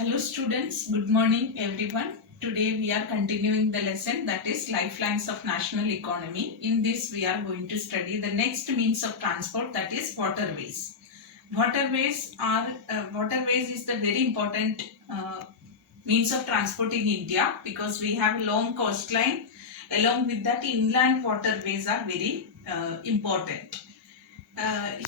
Hello students, good morning everyone. Today we are continuing the lesson, that is lifelines of national economy. In this we are going to study the next means of transport, that is waterways. Waterways is the very important means of transport in India because we have a long coastline. Along with that, inland waterways are very important.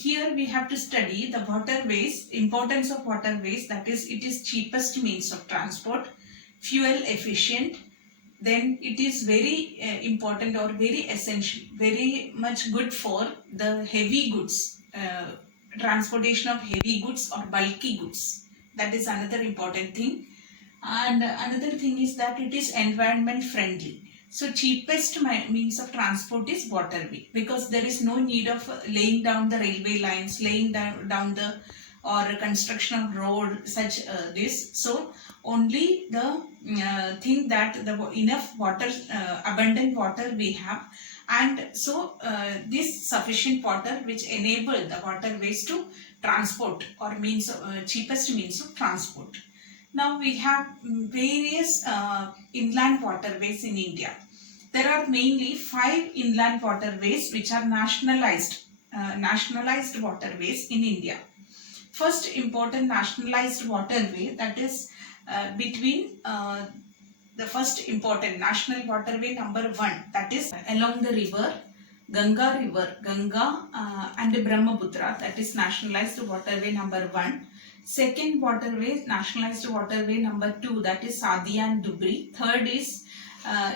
Here we have to study the waterways, importance of waterways, that is it is cheapest means of transport, fuel efficient, then it is very important or very essential, very much good for the heavy goods, transportation of heavy goods or bulky goods. That is another important thing. And another thing is that it is environment friendly. So cheapest means of transport is waterway because there is no need of laying down the railway lines, laying down the or construction of road such this. So only the thing that the enough water, abundant water we have, and so this sufficient water which enable the waterways to transport or means cheapest means of transport. Now we have various inland waterways in India. There are mainly 5 inland waterways which are nationalized waterways in India. First important nationalized waterway, that is between the first important national waterway number 1, that is along the river Ganga and Brahmaputra, that is nationalized waterway number 1. Second waterway, nationalized waterway number 2, that is Sadia and Dubri. Third is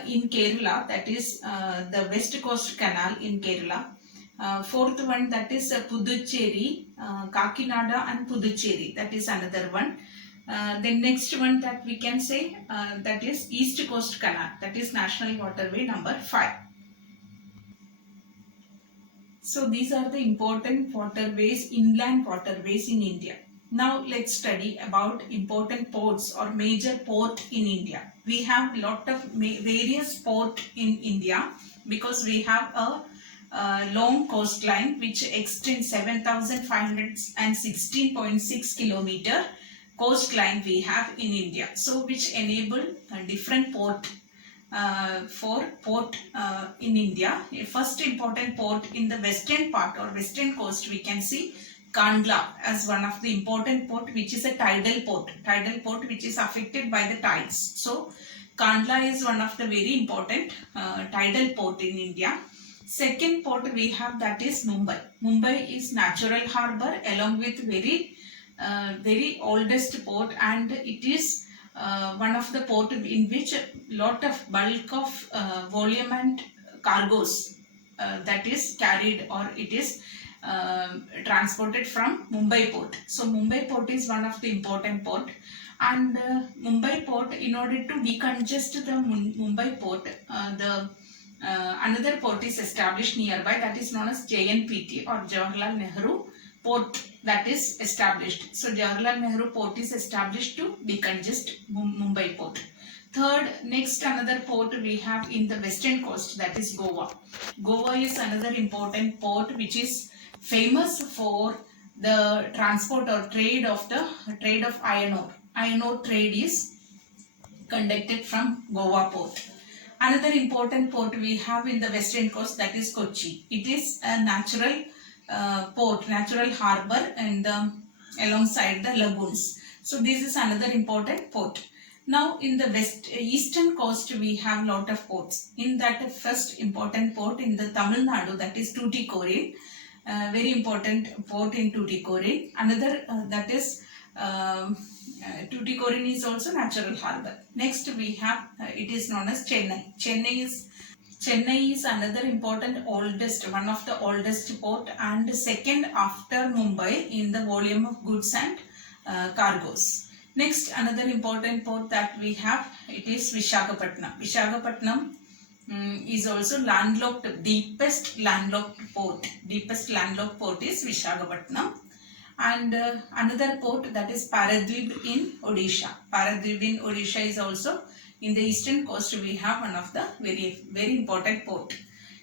in Kerala, that is the West Coast Canal in Kerala. Fourth one, that is Puducherry, Kakinada and Puducherry, that is another one. Then next one that we can say that is East Coast Canal, that is national waterway number 5. So these are the important waterways, inland waterways in India. Now let's study about important ports or major port in India. We have lot of various port in India because we have a long coastline which extends 7,516.6 kilometer coastline we have in India. So which enable different port for port in India. First important port in the western part or western coast we can see Kandla as one of the important port, which is a tidal port which is affected by the tides. So Kandla is one of the very important tidal port in India. Second port we have, that is Mumbai. Mumbai is natural harbour along with very oldest port, and it is one of the port in which lot of bulk of volume and cargoes that is carried or it is transported from Mumbai port. So Mumbai port is one of the important port, and Mumbai port, in order to decongest the Mumbai port, another port is established nearby, that is known as JNPT or Jawaharlal Nehru port, that is established. So Jawaharlal Nehru port is established to decongest Mumbai port. Third, next another port we have in the western coast, that is Goa. Goa is another important port which is famous for the transport or trade of iron ore. Iron ore trade is conducted from Goa port. Another important port we have in the western coast, that is Kochi. It is a natural port, natural harbour, and alongside the lagoons. So this is another important port. Now in the eastern coast we have lot of ports. In that first important port in the Tamil Nadu, that is Tuticorin, very important port in Tuticorin. Another that is Tuticorin is also natural harbour. Next we have it is known as Chennai. Chennai is another important one of the oldest port, and second after Mumbai in the volume of goods and cargoes. Next another important port that we have, it is Visakhapatnam. Visakhapatnam is also deepest landlocked port. Deepest landlocked port is Visakhapatnam. And another port, that is Paradweep in Odisha. Paradweep in Odisha is also in the eastern coast. We have one of the very important port.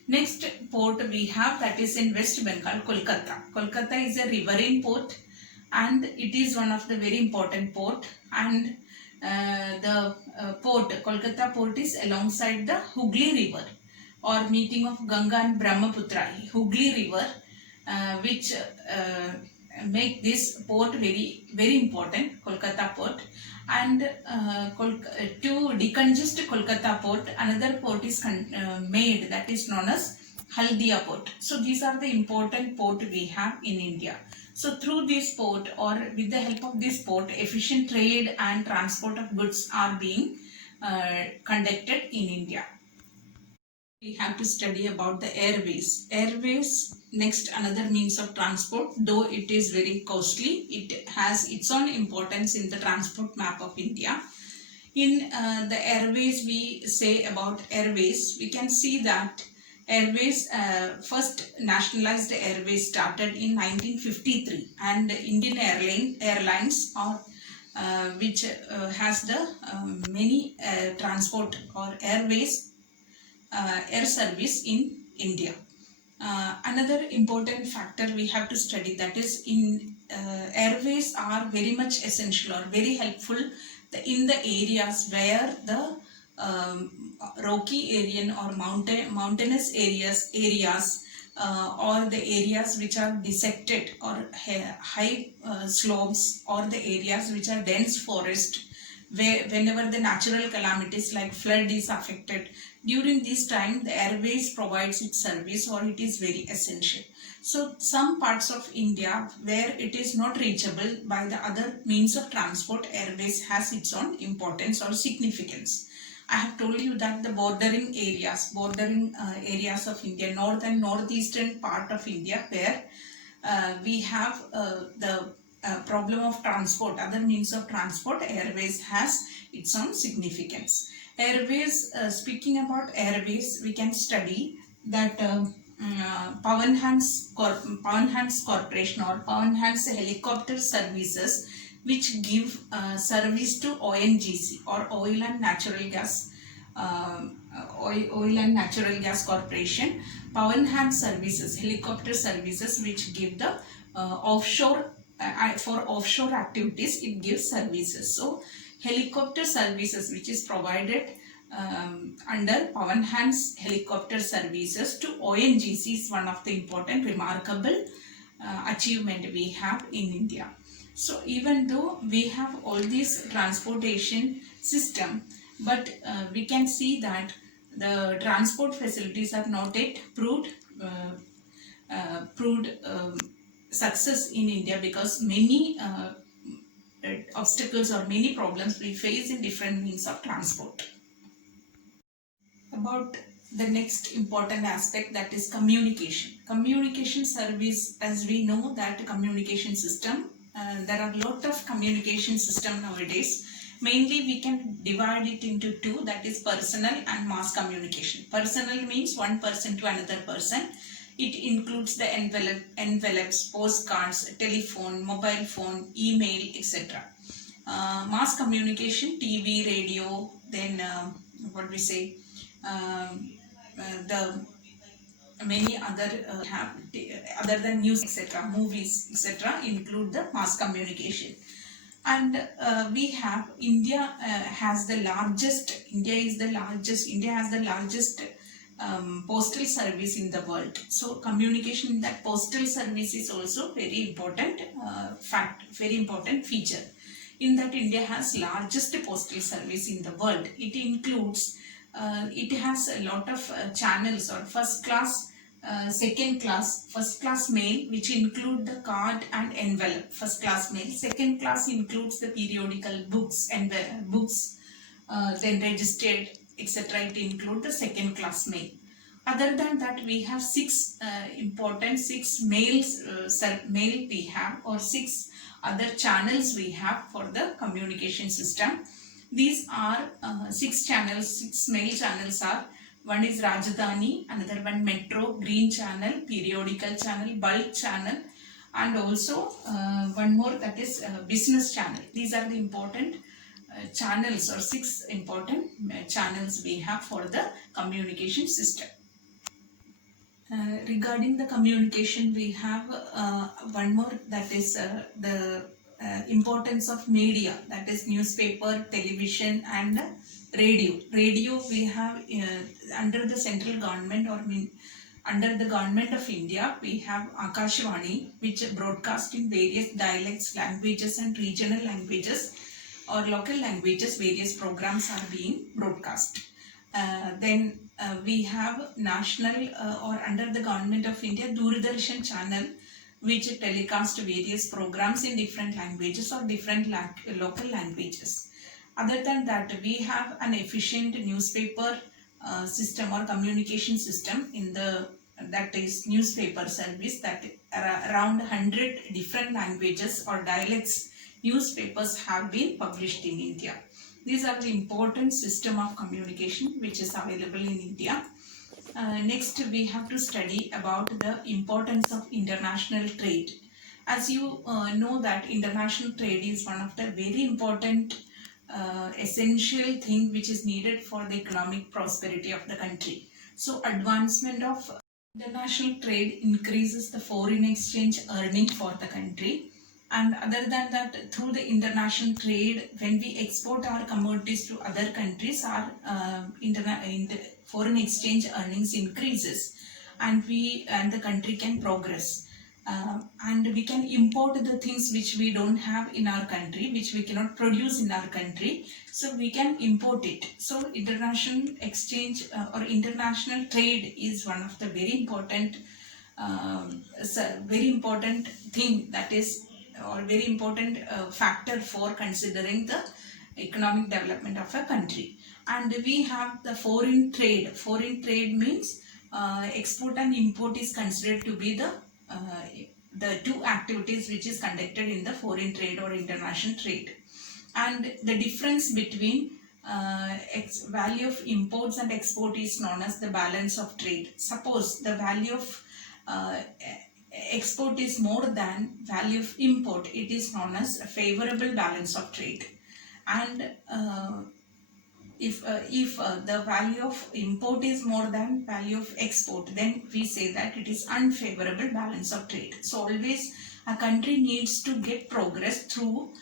Next port we have, that is in West Bengal, Kolkata. Kolkata is a riverine port, and it is one of the very important port. And the port, Kolkata port, is alongside the Hooghly River or meeting of Ganga and Brahmaputra. Hooghly River, which make this port very very important, Kolkata port. And to decongest Kolkata port, another port is made, that is known as Haldia port. So these are the important port we have in India. So through this port, or with the help of this port, efficient trade and transport of goods are being conducted in India. We have to study about the airways. Airways, next, another means of transport. Though it is very costly, it has its own importance in the transport map of India. In the airways, we say about airways, we can see that airways, first nationalized airways started in 1953, and Indian Airlines, or which has the many transport or airways air service in India. Another important factor we have to study, that is in airways are very much essential or very helpful in the areas where the rocky area or mountainous areas or the areas which are dissected, or high slopes, or the areas which are dense forest, where whenever the natural calamities like flood is affected, during this time the airways provides its service, or it is very essential. So some parts of India where it is not reachable by the other means of transport, airways has its own importance or significance. I have told you that the bordering areas of India, north and northeastern part of India, where we have the problem of transport, other means of transport, airways has its own significance. Airways, speaking about airways, we can study that Pawan Hans Corporation or Pawan Hans Helicopter Services, which give service to ONGC, or Oil and Natural Gas Corporation. Pawan Hans Services, helicopter services, which give the offshore for offshore activities, it gives services. So helicopter services which is provided under Pawan Hans Helicopter Services to ONGC is one of the important remarkable achievement we have in India. So even though we have all this transportation system, but we can see that the transport facilities are not yet proved success in India, because many obstacles or many problems we face in different means of transport. About the next important aspect, that is communication. Communication service, as we know that communication system, there are a lot of communication system nowadays. Mainly we can divide it into two, that is personal and mass communication. Personal means one person to another person. It includes the envelopes, postcards, telephone, mobile phone, email, etc. Mass communication, TV, radio, then what we say, the many other other than news, etc., movies, etc., include the mass communication. And we have India has the largest. India has the largest postal service in the world. So communication in that postal service is also very important very important feature. In that, India has largest postal service in the world. It includes it has a lot of channels, or first class, second class, first class mail, which include the card and envelope, first class mail. Second class includes the periodical books and books, then registered, etc. It includes the second class mail. Other than that, we have six mails, mail we have, or six other channels we have for the communication system. These are six mail channels are: one is Rajdhani, another one Metro, Green Channel, Periodical Channel, Bulk Channel, and also one more, that is Business Channel. These are the important channels, or six important channels we have for the communication system. Regarding the communication, we have one more, that is the importance of media, that is newspaper, television, and radio. Radio we have under the central government, or under the government of India, we have Akashvani, which broadcast in various dialects, languages, and regional languages or local languages. Various programs are being broadcast. Then we have national or under the government of India, Doordarshan channel, which telecast various programs in different languages or different local languages. Other than that, we have an efficient newspaper system or communication system in the, that is newspaper service, that around 100 different languages or dialects newspapers have been published in India. These are the important system of communication which is available in India. Next, we have to study about the importance of international trade. As you know that international trade is one of the very important essential thing which is needed for the economic prosperity of the country. So advancement of international trade increases the foreign exchange earning for the country. And other than that, through the international trade, when we export our commodities to other countries, our foreign exchange earnings increases, and the country can progress. And we can import the things which we don't have in our country, which we cannot produce in our country, so we can import it. So international exchange or international trade is one of the very important thing, that is, or very important factor for considering the economic development of a country. And we have the foreign trade. Foreign trade means export and import is considered to be the two activities which is conducted in the foreign trade or international trade. And the difference between value of imports and export is known as the balance of trade. Suppose the value of export is more than value of import, it is known as a favorable balance of trade. And if the value of import is more than value of export, then we say that it is unfavorable balance of trade. So always a country needs to get progress through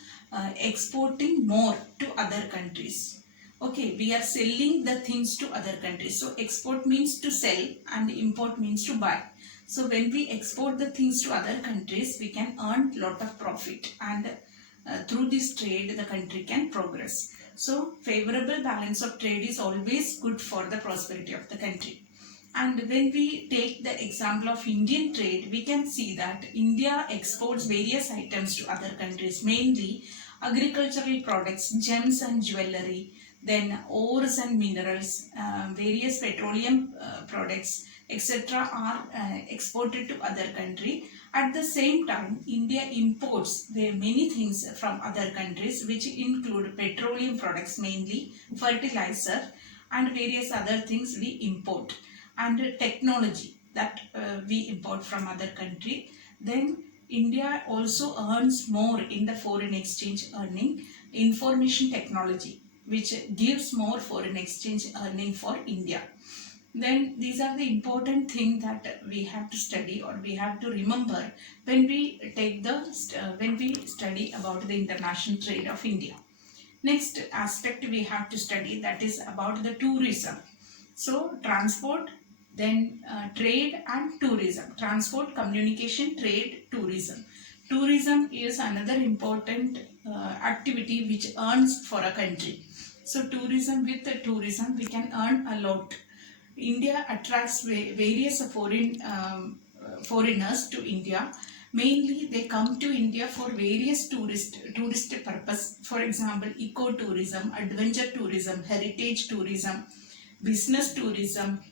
exporting more to other countries. Okay, we are selling the things to other countries. So export means to sell and import means to buy. So when we export the things to other countries, we can earn lot of profit, and through this trade the country can progress. So favorable balance of trade is always good for the prosperity of the country. And when we take the example of Indian trade, we can see that India exports various items to other countries, mainly agricultural products, gems and jewelry, then ores and minerals, various petroleum products, etc. are exported to other country. At the same time, India imports many things from other countries, which include petroleum products, mainly fertilizer, and various other things we import, and technology that we import from other country. Then India also earns more in the foreign exchange earning, information technology, which gives more foreign exchange earning for India. Then these are the important things that we have to study, or we have to remember when we take when we study about the international trade of India. Next aspect we have to study, that is about the tourism. So transport, then trade and tourism. Transport, communication, trade, tourism. Tourism is another important activity which earns for a country. So tourism, with the tourism we can earn a lot. India attracts various foreigners to India. Mainly they come to India for various tourist purpose. For example, eco-tourism, adventure tourism, heritage tourism, business tourism,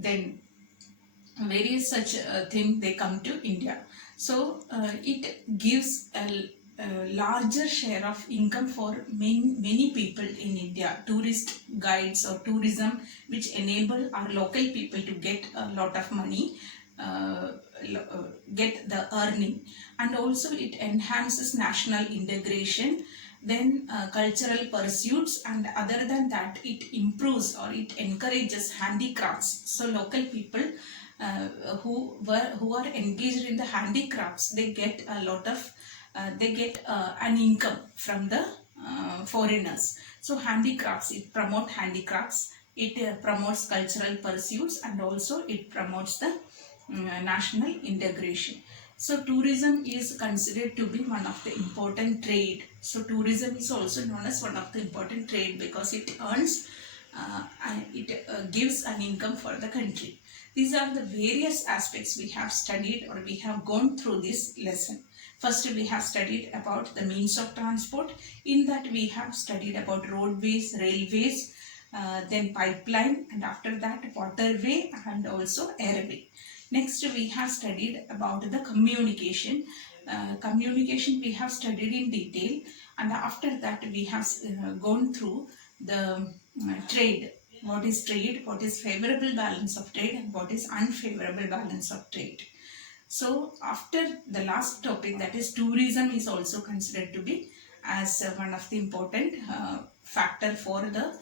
then various such things they come to India. So it gives a larger share of income for many people in India. Tourist guides or tourism, which enable our local people to get a lot of money, get the earning. And also it enhances national integration, then cultural pursuits, and other than that it improves or it encourages handicrafts. So local people who are engaged in the handicrafts, they get a lot of an income from the foreigners. So handicrafts, it promote handicrafts, it promotes cultural pursuits, and also it promotes the national integration. So tourism is considered to be one of the important trade. So tourism is also known as one of the important trade because it earns and it gives an income for the country. These are the various aspects we have studied or we have gone through this lesson. First, we have studied about the means of transport. In that, we have studied about roadways, railways, then pipeline, and after that waterway and also airway. Next, we have studied about the communication. Communication we have studied in detail, and after that we have gone through the trade. What is trade? What is favorable balance of trade, and what is unfavorable balance of trade? So after the last topic, that is tourism, is also considered to be as one of the important factor for the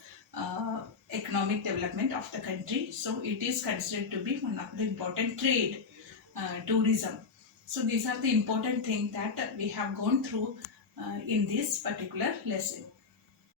economic development of the country. So it is considered to be one of the important trade, tourism. So these are the important things that we have gone through in this particular lesson.